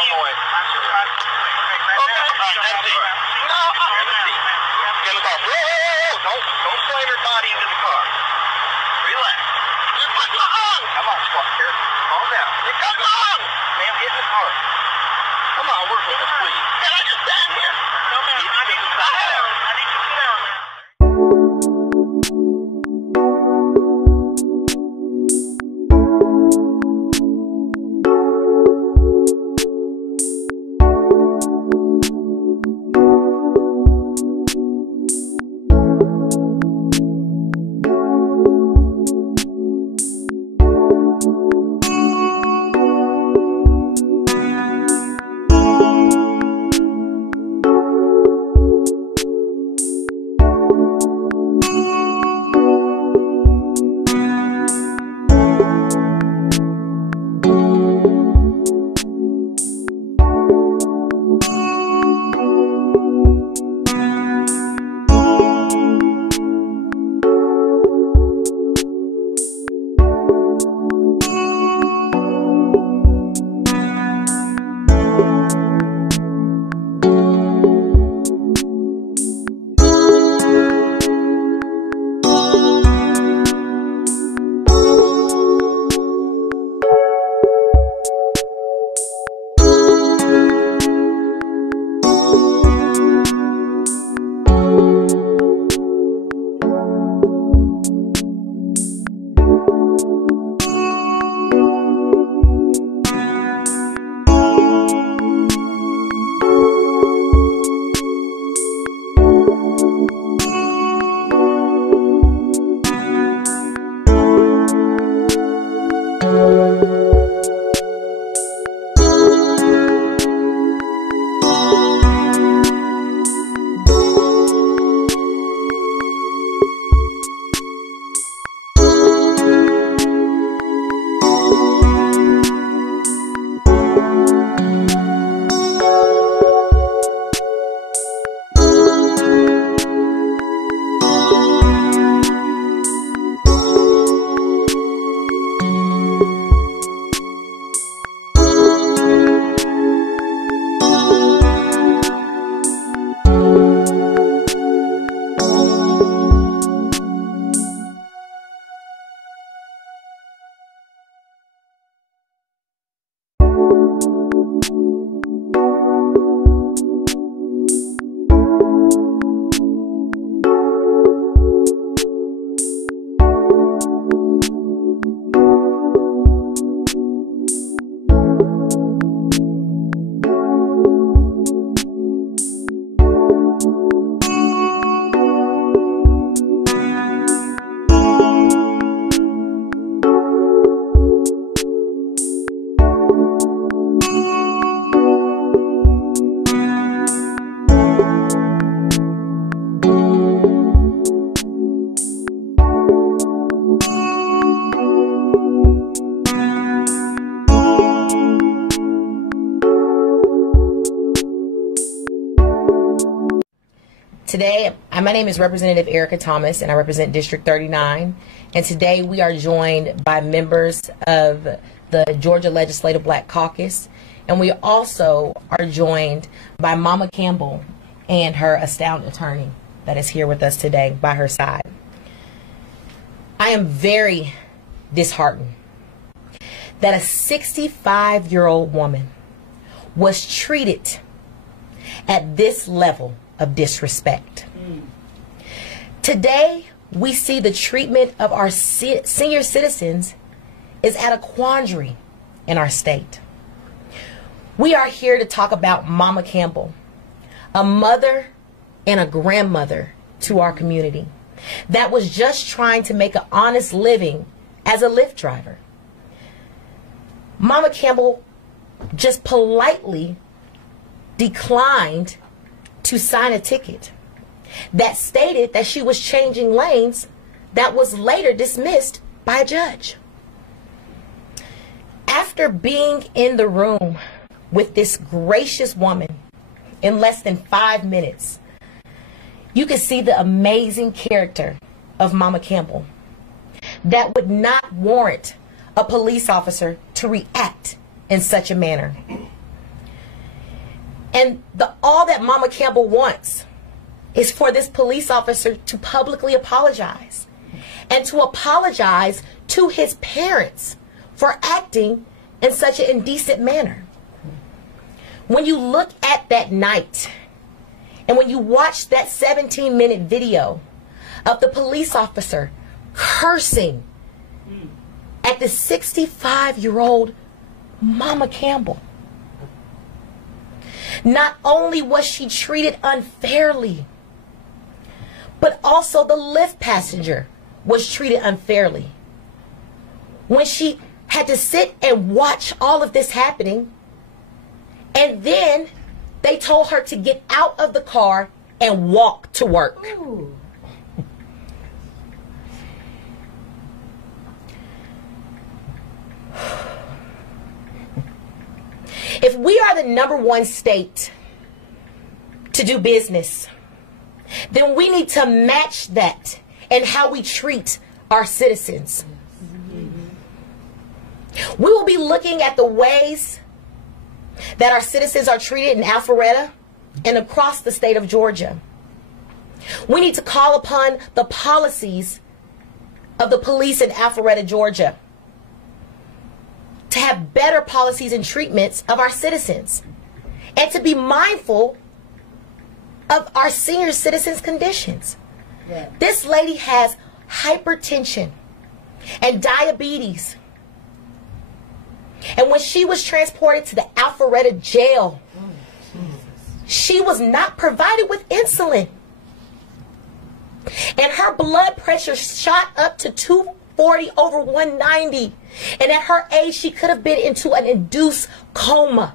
way. Empty. No. Get in the car. Whoa. Don't slam your body into the car. Relax. Just put my arm. Come on, squat here. Calm down. Come on. Ma'am, get in the car. Come on, work with us, please. Can I just stand here? No, ma'am. I need you to sit down. I need you to sit down, ma'am. Today, my name is Representative Erica Thomas, and I represent District 39. And today we are joined by members of the Georgia Legislative Black Caucus. And we also are joined by Mama Campbell and her esteemed attorney that is here with us today by her side. I am very disheartened that a 65-year-old woman was treated at this level of disrespect. Today, we see the treatment of our senior citizens is at a quandary in our state. We are here to talk about Mama Campbell, a mother and a grandmother to our community that was just trying to make an honest living as a Lyft driver. Mama Campbell just politely declined to sign a ticket that stated that she was changing lanes that was later dismissed by a judge. After being in the room with this gracious woman in less than 5 minutes, you can see the amazing character of Mama Campbell that would not warrant a police officer to react in such a manner. And all that Mama Campbell wants is for this police officer to publicly apologize, and to apologize to his parents for acting in such an indecent manner. When you look at that night, and when you watch that 17-minute video of the police officer cursing at the 65-year-old Mama Campbell, not only was she treated unfairly, but also the Lyft passenger was treated unfairly. When she had to sit and watch all of this happening, and then they told her to get out of the car and walk to work. Ooh. If we are the #1 state to do business, then we need to match that in how we treat our citizens. We will be looking at the ways that our citizens are treated in Alpharetta and across the state of Georgia. We need to call upon the policies of the police in Alpharetta, Georgia, to have better policies and treatments of our citizens, and to be mindful of our senior citizens' conditions. Yeah. This lady has hypertension and diabetes. And when she was transported to the Alpharetta jail, she was not provided with insulin. And her blood pressure shot up to 240 over 190. And at her age, she could have been into an induced coma.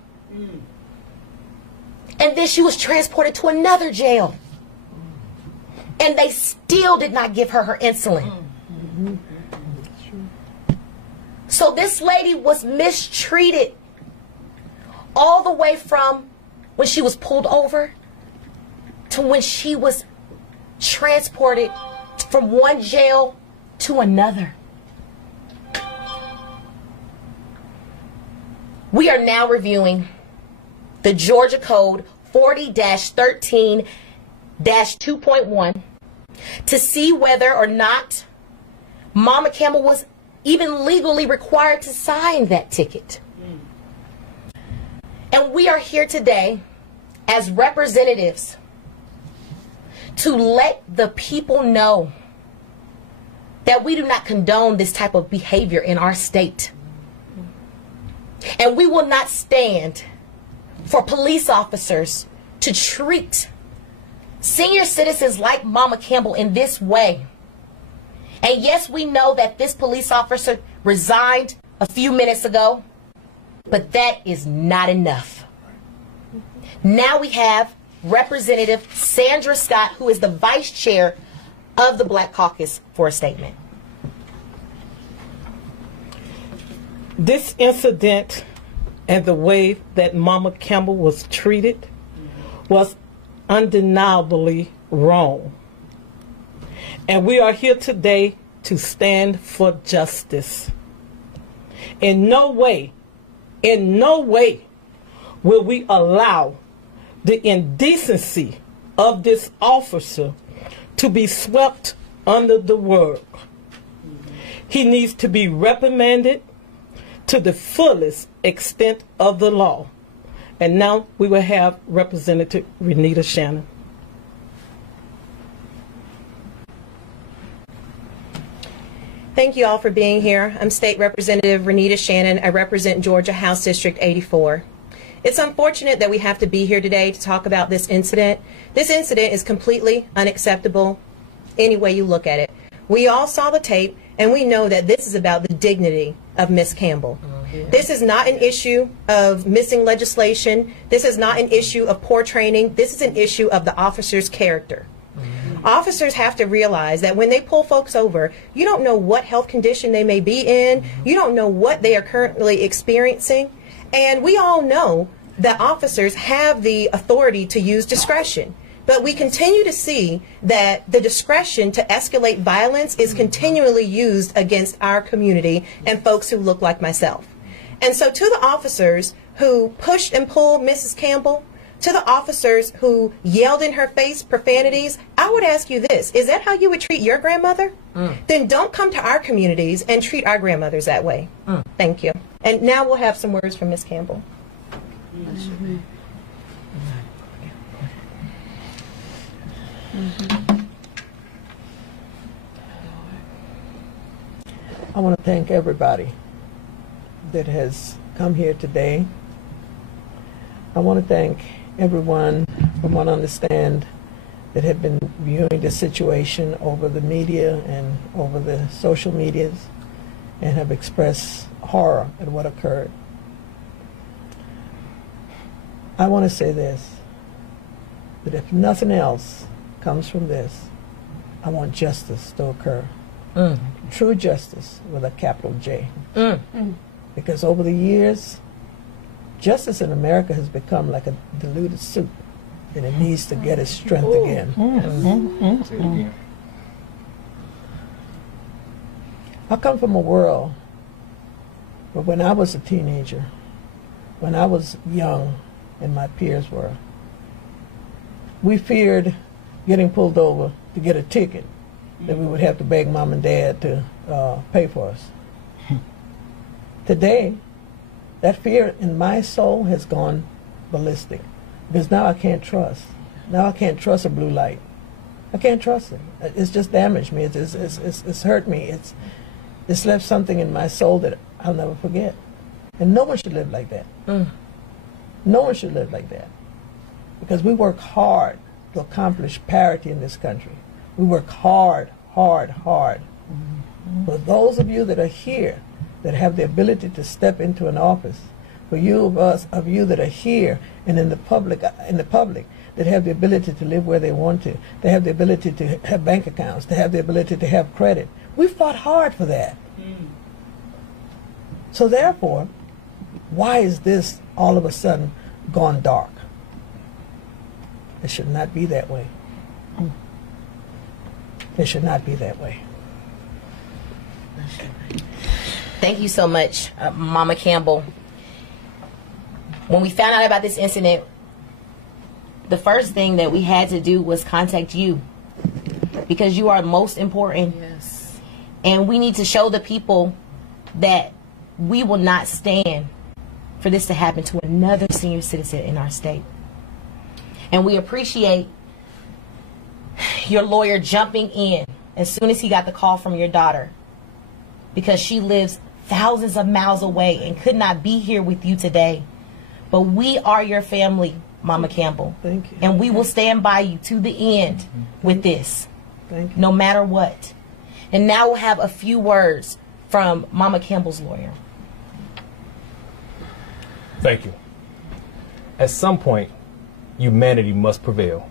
And then she was transported to another jail. And they still did not give her insulin. So this lady was mistreated all the way from when she was pulled over to when she was transported from one jail to another. We are now reviewing the Georgia Code 40-13-2.1 to see whether or not Mama Campbell was even legally required to sign that ticket. And we are here today as representatives to let the people know that we do not condone this type of behavior in our state. And we will not stand for police officers to treat senior citizens like Mama Campbell in this way. And yes, we know that this police officer resigned a few minutes ago, but that is not enough. Now we have Representative Sandra Scott, who is the vice chair of the Black Caucus, for a statement. This incident and the way that Mama Campbell was treated was undeniably wrong. And we are here today to stand for justice. In no way will we allow the indecency of this officer to be swept under the rug. He needs to be reprimanded to the fullest extent of the law. And now we will have Representative Renita Shannon. Thank you all for being here. I'm State Representative Renita Shannon. I represent Georgia House District 84. It's unfortunate that we have to be here today to talk about this incident. This incident is completely unacceptable any way you look at it. We all saw the tape, and we know that this is about the dignity of Miss Campbell. This is not an issue of missing legislation. This is not an issue of poor training. This is an issue of the officer's character. Officers have to realize that when they pull folks over, you don't know what health condition they may be in. You don't know what they are currently experiencing. And we all know that officers have the authority to use discretion. But we continue to see that the discretion to escalate violence is continually used against our community and folks who look like myself. And so to the officers who pushed and pulled Mrs. Campbell, to the officers who yelled in her face profanities, I would ask you this: is that how you would treat your grandmother? Then don't come to our communities and treat our grandmothers that way. Thank you. And now we'll have some words from Ms. Campbell. I want to thank everybody that has come here today. I want to thank everyone from what I understand that have been viewing the situation over the media and over the social medias and have expressed horror at what occurred. I want to say this, that if nothing else comes from this, I want justice to occur. True justice with a capital J. Because over the years, justice in America has become like a diluted soup, and it needs to get its strength again. I come from a world where when I was a teenager, when I was young and my peers were, we feared getting pulled over to get a ticket that we would have to beg mom and dad to pay for us. Today, that fear in my soul has gone ballistic, because now I can't trust. Now I can't trust a blue light. I can't trust it. It's just damaged me. It's hurt me. It's left something in my soul that I'll never forget. And no one should live like that. No one should live like that. Because we work hard to accomplish parity in this country. We work hard, hard, hard. For those of you that are here, that have the ability to step into an office, for you of you that are here and in the public, that have the ability to live where they want to have the ability to have bank accounts, to have the ability to have credit. We fought hard for that. So therefore, why is this all of a sudden gone dark? It should not be that way. It should not be that way. Thank you so much, Mama Campbell. When we found out about this incident, the first thing that we had to do was contact you, because you are most important. Yes. And we need to show the people that we will not stand for this to happen to another senior citizen in our state. And we appreciate your lawyer jumping in as soon as he got the call from your daughter, because she lives thousands of miles away and could not be here with you today. But we are your family, Mama Campbell. Thank you. And we will stand by you to the end with this, Thank you. no matter what. And now we'll have a few words from Mama Campbell's lawyer. Thank you. At some point, humanity must prevail.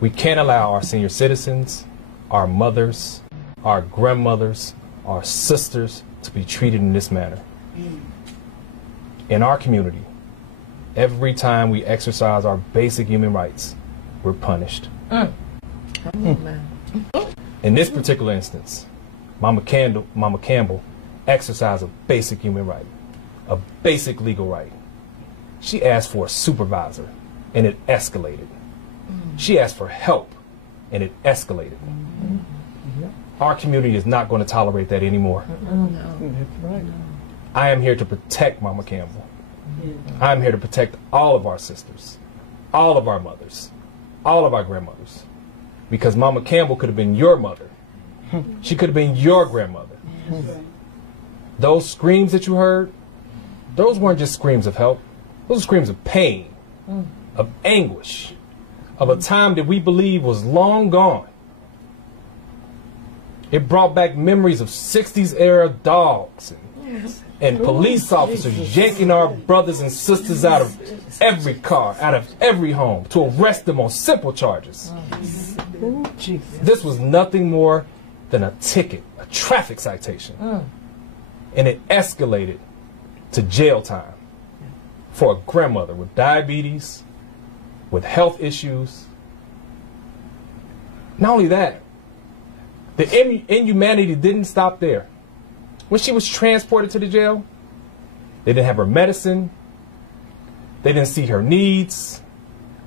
We can't allow our senior citizens, our mothers, our grandmothers, our sisters to be treated in this manner. In our community, every time we exercise our basic human rights, we're punished. In this particular instance, Mama Campbell exercised a basic human right, a basic legal right. She asked for a supervisor, and it escalated. She asked for help, and it escalated. Our community is not going to tolerate that anymore. I am here to protect Mama Campbell. I am here to protect all of our sisters, all of our mothers, all of our grandmothers. Because Mama Campbell could have been your mother. She could have been your grandmother. Those screams that you heard, those weren't just screams of help. Those were screams of pain, of anguish, of a time that we believe was long gone. It brought back memories of 60s era dogs and police officers yanking our brothers and sisters out of every car, out of every home, to arrest them on simple charges. This was nothing more than a ticket, a traffic citation. And it escalated to jail time for a grandmother with diabetes, with health issues. Not only that, the inhumanity didn't stop there. When she was transported to the jail, they didn't have her medicine. They didn't see her needs.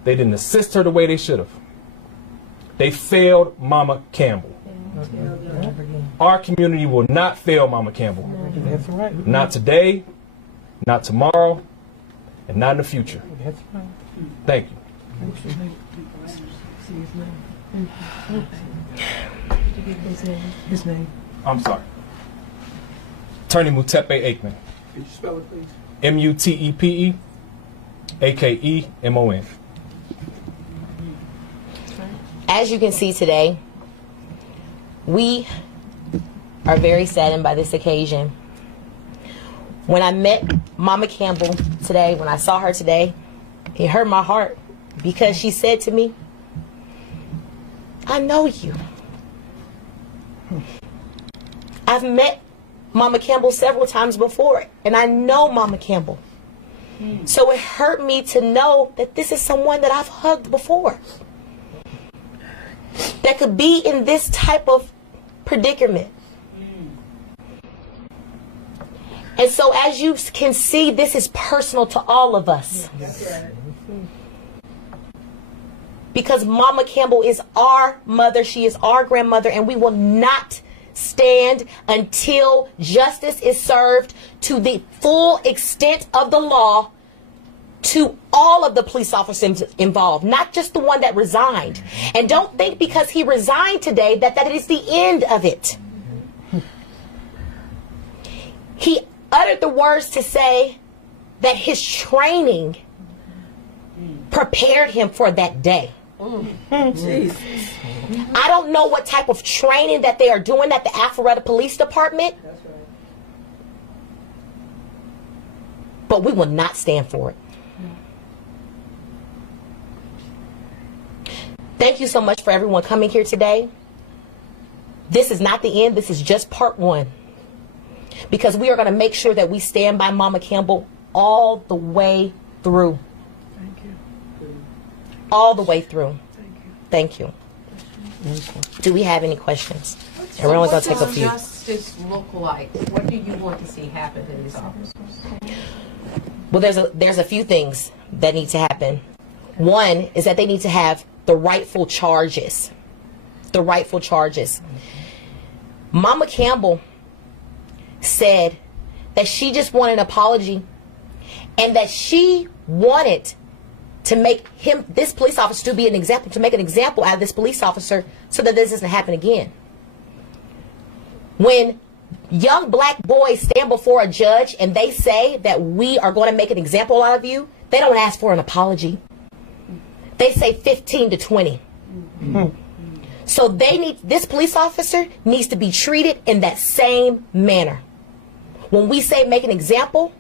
They didn't assist her the way they should have. They failed Mama Campbell. Our community will not fail Mama Campbell. That's right. Not today, not tomorrow, and not in the future. That's right. Thank you. His name. I'm sorry. Attorney Mutepe Aikman. Could you spell it, please? Mutepe Akemon. As you can see today, we are very saddened by this occasion. When I met Mama Campbell today, when I saw her today, it hurt my heart because she said to me, I know you. I've met Mama Campbell several times before, and I know Mama Campbell. So it hurt me to know that this is someone that I've hugged before, that could be in this type of predicament. And so as you can see, this is personal to all of us. Because Mama Campbell is our mother, she is our grandmother, and we will not stand until justice is served to the full extent of the law to all of the police officers involved, not just the one that resigned. And don't think because he resigned today that that is the end of it. He uttered the words to say that his training prepared him for that day. Jesus. I don't know what type of training that they are doing at the Alpharetta Police Department. That's right. But we will not stand for it. Thank you so much for everyone coming here today. This is not the end. This is just part one. Because we are going to make sure that we stand by Mama Campbell all the way through. Thank you. All the way through. Thank you. Thank you. Do we have any questions? And we're only going to take a few. What does justice look like? What do you want to see happen to these officers? Well, there's a few things that need to happen. One is that they need to have the rightful charges. The rightful charges. Mama Campbell said that she just wanted an apology and that she wanted to make this police officer to be an example, to make an example out of this police officer so that this doesn't happen again. When young black boys stand before a judge and they say that we are going to make an example out of you, they don't ask for an apology. They say 15 to 20. So this police officer needs to be treated in that same manner. When we say make an example,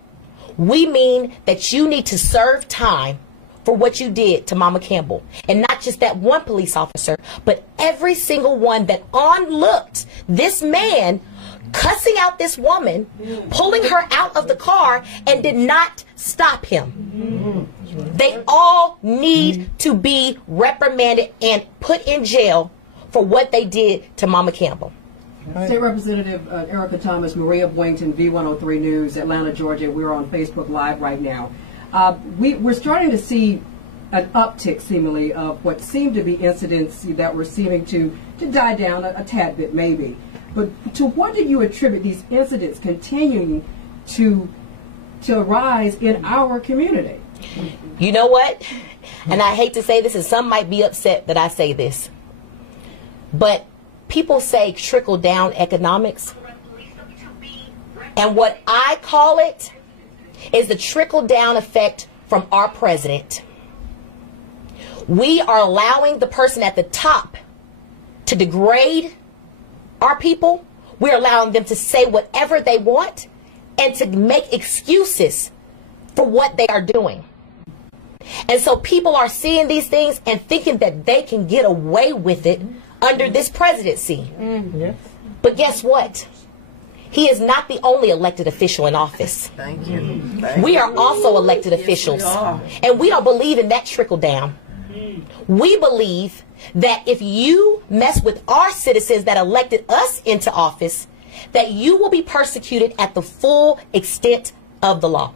we mean that you need to serve time for what you did to Mama Campbell. And not just that one police officer, but every single one that onlooked this man cussing out this woman, pulling her out of the car, and did not stop him. They all need to be reprimanded and put in jail for what they did to Mama Campbell. State Representative Erica Thomas, Maria Boynton, V103 News, Atlanta, Georgia. We're on Facebook Live right now. We're starting to see an uptick, seemingly, of what seem to be incidents that were seeming to die down a tad bit, maybe. But to what do you attribute these incidents continuing to arise in our community? You know what? And I hate to say this, and some might be upset that I say this, but people say trickle-down economics. And what I call it is the trickle-down effect from our president. We are allowing the person at the top to degrade our people. We're allowing them to say whatever they want and to make excuses for what they are doing. And so people are seeing these things and thinking that they can get away with it under this presidency. Yes. But guess what? He is not the only elected official in office. Thank you. We are also elected officials. And we don't believe in that trickle down. We believe that if you mess with our citizens that elected us into office, that you will be persecuted at the full extent of the law.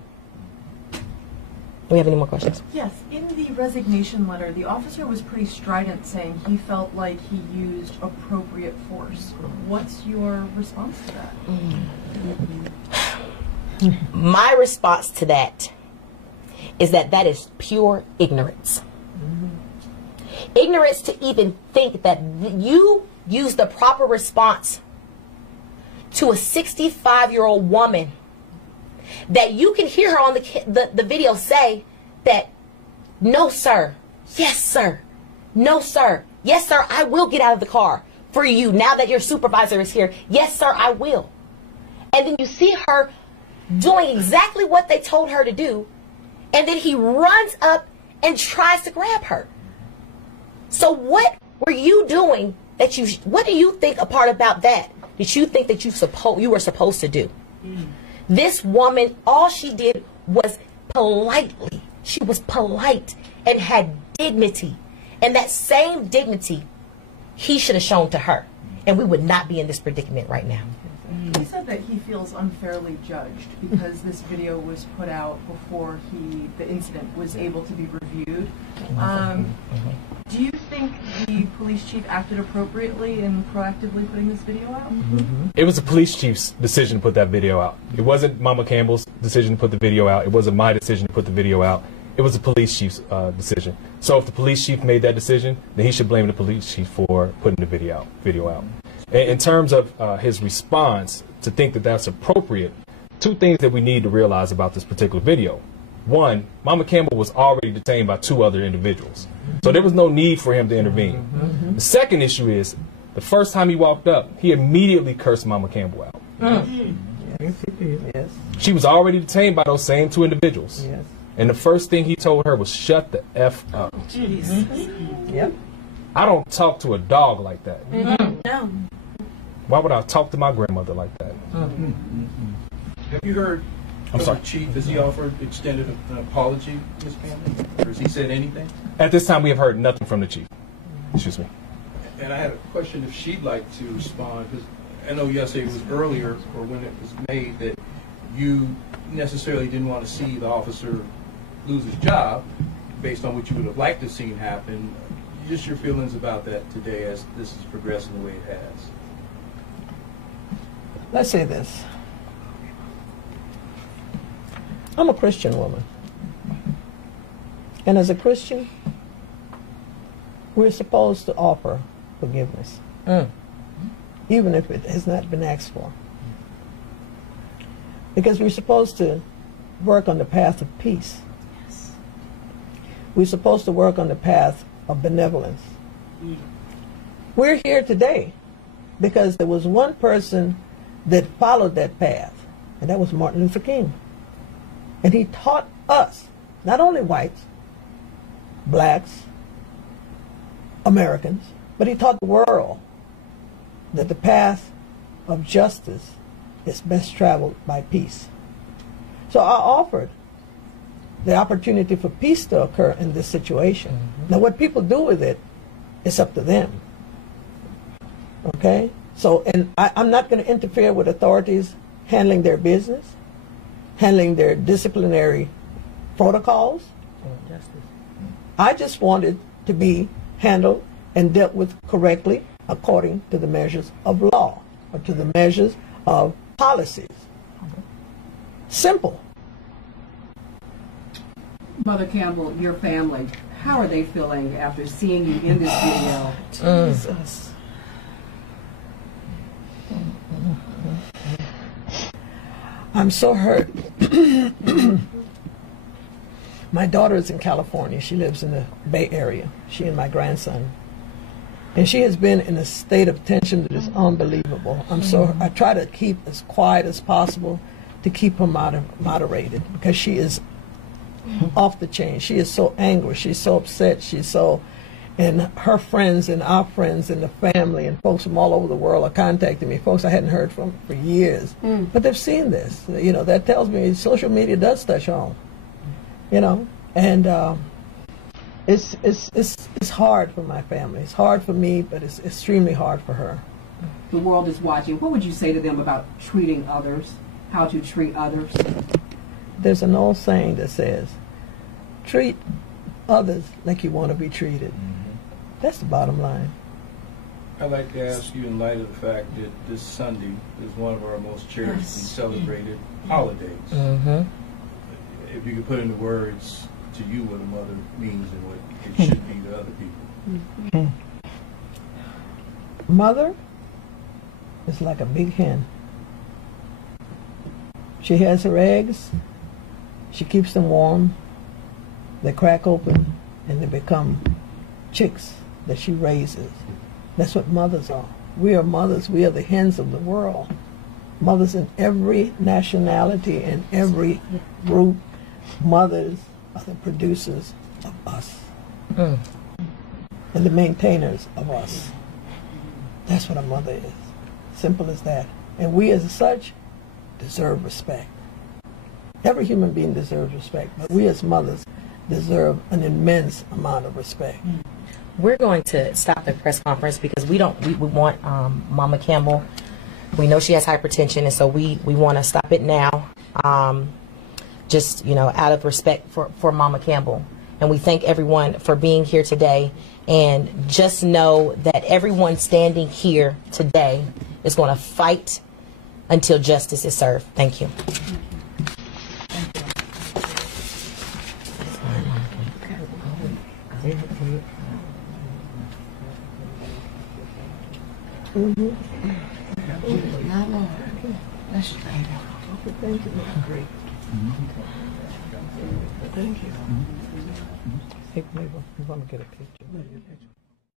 we have any more questions? Yes. In the resignation letter, the officer was pretty strident, saying he felt like he used appropriate force. What's your response to that? My response to that is that that is pure ignorance. Ignorance to even think that you use the proper response to a 65-year-old woman, that you can hear her on the video say that, no, sir. Yes, sir. No, sir. Yes, sir, I will get out of the car for you now that your supervisor is here. Yes, sir, I will. And then you see her doing exactly what they told her to do, and then he runs up and tries to grab her. So what were you doing that what do you think a part about that you think that you were supposed to do? This woman, all she did was politely. She was polite and had dignity. And that same dignity he should have shown to her. And we would not be in this predicament right now. He said that he feels unfairly judged because this video was put out before the incident was able to be reviewed. Do you think the police chief acted appropriately in proactively putting this video out? It was the police chief's decision to put that video out. It wasn't Mama Campbell's decision to put the video out. It wasn't my decision to put the video out. It was the police chief's decision. So if the police chief made that decision, then he should blame the police chief for putting the video out. In terms of his response, to think that that's appropriate, two things that we need to realize about this particular video. One, Mama Campbell was already detained by two other individuals. So there was no need for him to intervene. The second issue is, the first time he walked up, he immediately cursed Mama Campbell out. Yes, he did. Yes. She was already detained by those same two individuals. Yes. And the first thing he told her was, shut the F up. Yep. I don't talk to a dog like that. No. Why would I talk to my grandmother like that? Have you heard I'm from sorry. the chief? Has he offered extended an apology, Ms. Campbell? Or has he said anything? At this time, we have heard nothing from the chief. Excuse me. And I had a question if she'd like to respond, because I know yesterday it was earlier, or when it was made, that you necessarily didn't want to see the officer lose his job based on what you would have liked to have seen happen. Just your feelings about that today as this is progressing the way it has. Let's say this. I'm a Christian woman. And as a Christian, we're supposed to offer forgiveness, even if it has not been asked for. Because we're supposed to work on the path of peace. Yes. We're supposed to work on the path of benevolence. We're here today because there was one person that followed that path, and that was Martin Luther King. And he taught us, not only whites, blacks, Americans, but he taught the world that the path of justice is best traveled by peace. So I offered the opportunity for peace to occur in this situation. Now what people do with it, it's up to them. Okay? So, and I'm not going to interfere with authorities handling their business, handling their disciplinary protocols. I just wanted to be handled and dealt with correctly according to the measures of law or to the measures of policies. Simple. Mother Campbell, your family, how are they feeling after seeing you in this video? Jesus. I'm so hurt. My daughter is in California. She lives in the Bay Area. She and my grandson. And she has been in a state of tension that is unbelievable. I try to keep as quiet as possible to keep her moderated because she is off the chain. She is so angry. She's so upset. And her friends and our friends and the family and folks from all over the world are contacting me. Folks I hadn't heard from for years. But they've seen this. You know, that tells me social media does touch home. You know, and it's hard for my family. It's hard for me, but it's extremely hard for her. The world is watching. What would you say to them about treating others, how to treat others? There's an old saying that says, treat others like you want to be treated. That's the bottom line. I'd like to ask you, in light of the fact that this Sunday is one of our most cherished and celebrated holidays, if you could put into words to you what a mother means and what it should be to other people. Mother is like a big hen. She has her eggs, she keeps them warm, they crack open, and they become chicks that she raises. That's what mothers are. We are mothers. We are the hens of the world. Mothers in every nationality and every group. Mothers are the producers of us and the maintainers of us. That's what a mother is. Simple as that. And we as such deserve respect. Every human being deserves respect, but we as mothers deserve an immense amount of respect. We're going to stop the press conference because we want Mama Campbell. We know she has hypertension, and so we want to stop it now, just, you know, out of respect for Mama Campbell. And we thank everyone for being here today. And just know that everyone standing here today is going to fight until justice is served. Thank you. Thank you. Great. Thank you. Hey, maybe we want to get a picture.